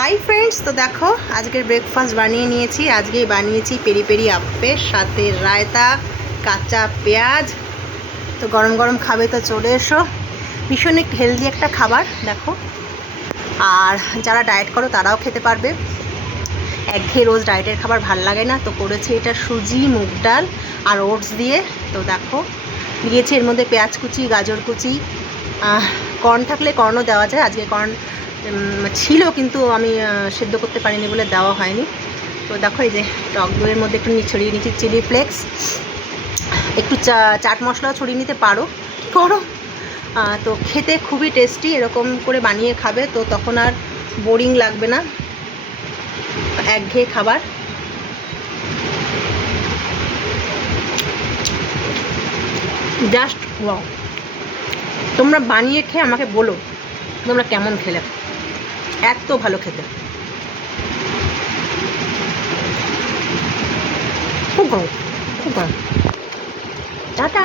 Hi friends, তো দেখো আজকের ব্রেকফাস্ট বানিয়ে নিয়েছি। আজকেই বানিয়েছি পেরি পেরি আপ্পের সাথে রায়তা, কাঁচা পেঁয়াজ। তো গরম গরম খাবে তো চলে এসো। ভীষণ হেলদি একটা খাবার দেখো, আর যারা ডায়েট করো তারাও খেতে পারবে। একঘেয়ে রোজ ডায়েটের খাবার ভাল লাগে না, তো করেছি এটা সুজি, মুগ ডাল আর ওটস দিয়ে। তো দেখো দিয়েছি এর মধ্যে পেঁয়াজ কুচি, গাজর কুচি, কর্ন থাকলে কর্নও দেওয়া যায়। আজকে কর্ন ছিল কিন্তু আমি সেদ্ধ করতে পারিনি বলে দেওয়া হয়নি। তো দেখো এই যে টক দইয়ের মধ্যে একটু ছড়িয়ে নিচ্ছি চিলি ফ্লেক্স, একটু চাট মশলাও ছড়িয়ে নিতে পারো, করো। তো খেতে খুবই টেস্টি, এরকম করে বানিয়ে খাবে তো তখন আর বোরিং লাগবে না একঘেয়ে খাবার। Just wow! তোমরা বানিয়ে খেয়ে আমাকে বলো তোমরা কেমন খেলে। এত ভালো খেতে, খুব গরম, খুব গরম। টাটা।